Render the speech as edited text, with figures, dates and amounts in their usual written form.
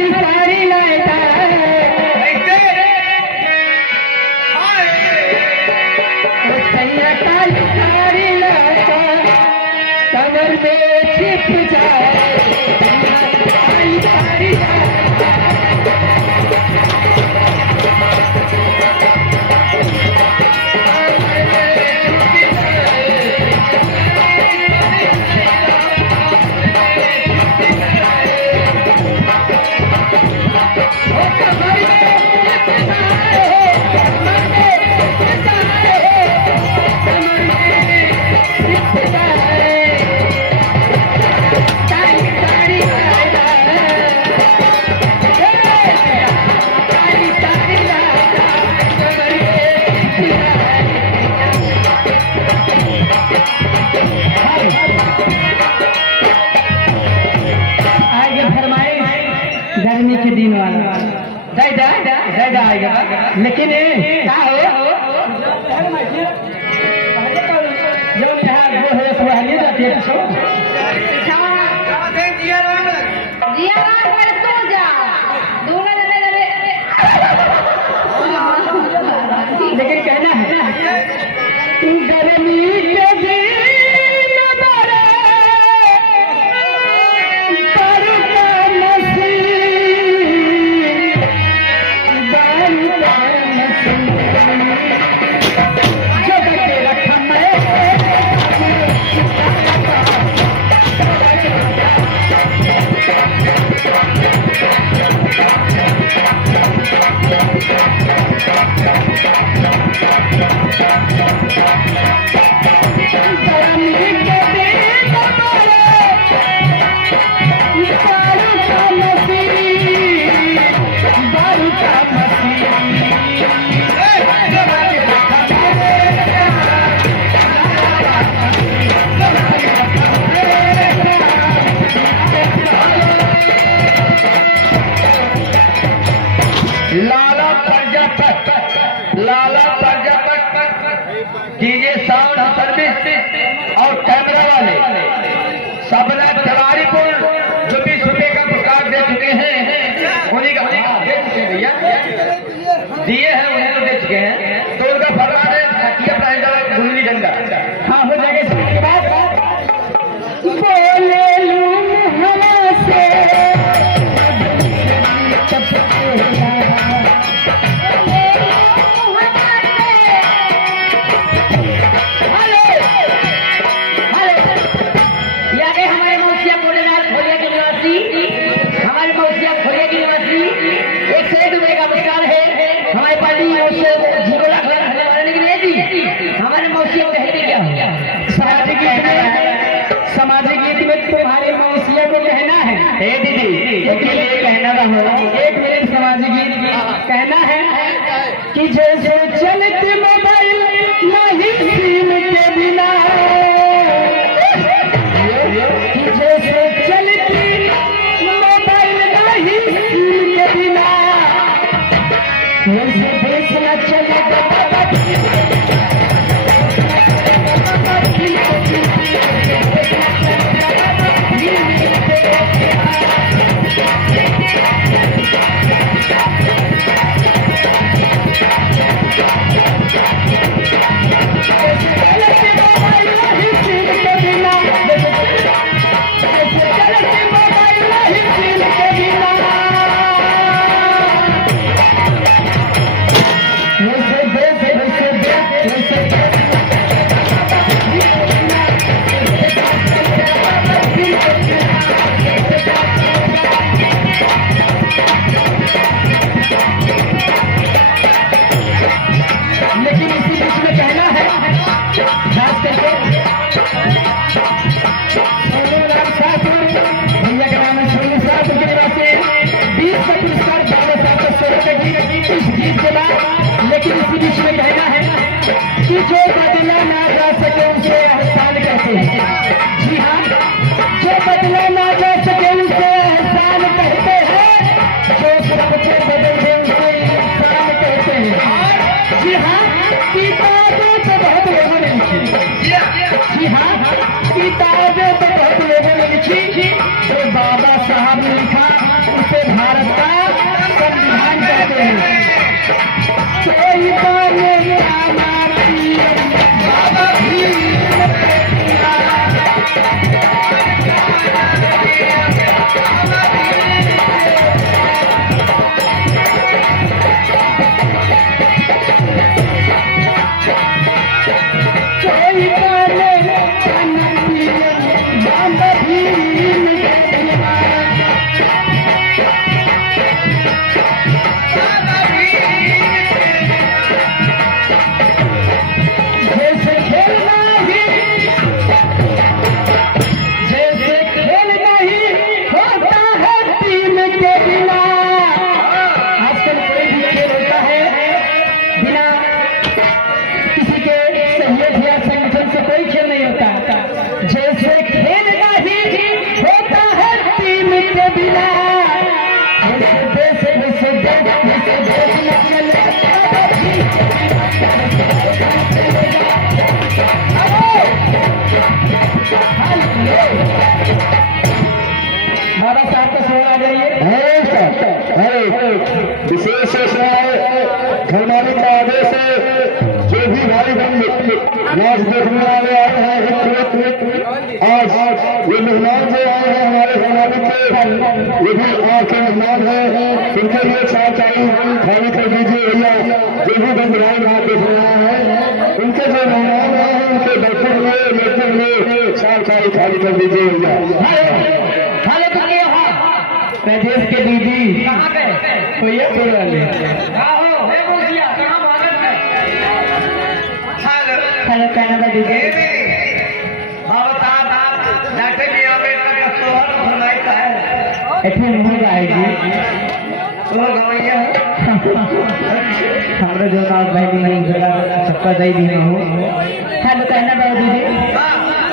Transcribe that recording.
काली साड़ी लाता काली साड़ी लाता कमर में छिप जाए काली साड़ी गर्मी के दिन वाला ज्यादा आएगा लेकिन क्या हो जो यहाँ वो है सुहानी जाती है तो लेकिन कहना है गर्मी के दिन लाला पंजाब डीजे साउंड सर्विस और कैमरा वाले सबने तिवारीपुर जो 20 रुपए का पुरस्कार दे चुके हैं उन्हीं का दे चुके हैं भैया दिए हैं उन्हें तो दे चुके हैं तो उनका फरमान है कि अपना इंटर गुल्ली डंडा हाँ हो जाएगा इसके बाद बोले लूं हवा से सामाजिक गीत में तुम्हारे मौसिया को कहना है हे दीदी क्योंकि ये कहना रहा एक मिनट सामाजिक गीत कहना है कि जैसे चलते मोबाइल नहीं सिम के बिना कि जैसे चलती मोबाइल नहीं सिम के बिना वैसे देश न चलेगा लेकिन इसी बीच में कहना है कि जो बदला ना जा सके उसे एहसान कहते हैं। जी हाँ, जो बदला ना जा सके उसे एहसान कहते हैं, जो सबको बदल दे उसे इंसान कहते हैं। जी हाँ, किताबें तो बहुत लोगों ने लिखी। जी हाँ, किताबें तो बहुत लोगों ने लिखी। जो बाबा साहब ने लिखा उसे भारत कोई पाने बाबा बाबा साहब को सुना आ जाइए। विशेष घरमालिक का आदेश है, जो भी भाई बहन नाच देखने वाले आए हैं, आज ये मेहमान जो आए हैं हमारे घरमालिक के, ये भी आपके मेहमान हैं, उनके लिए चार चाली खाली कर दीजिए भैया। जो भी बंधुराई नाच देखने आए हैं, उनके जो मेहमान आए हैं, उनके बैठे हुए लेते हुए चार चाली खाली कर दीजिए भैया। प्रदेश के दीदी कोई बोल वाले हेलो कहना दीदी इतने नहीं आएगी हमारे जो नाथ भाई सबका दही दी हूँ। हेलो कहना दीदी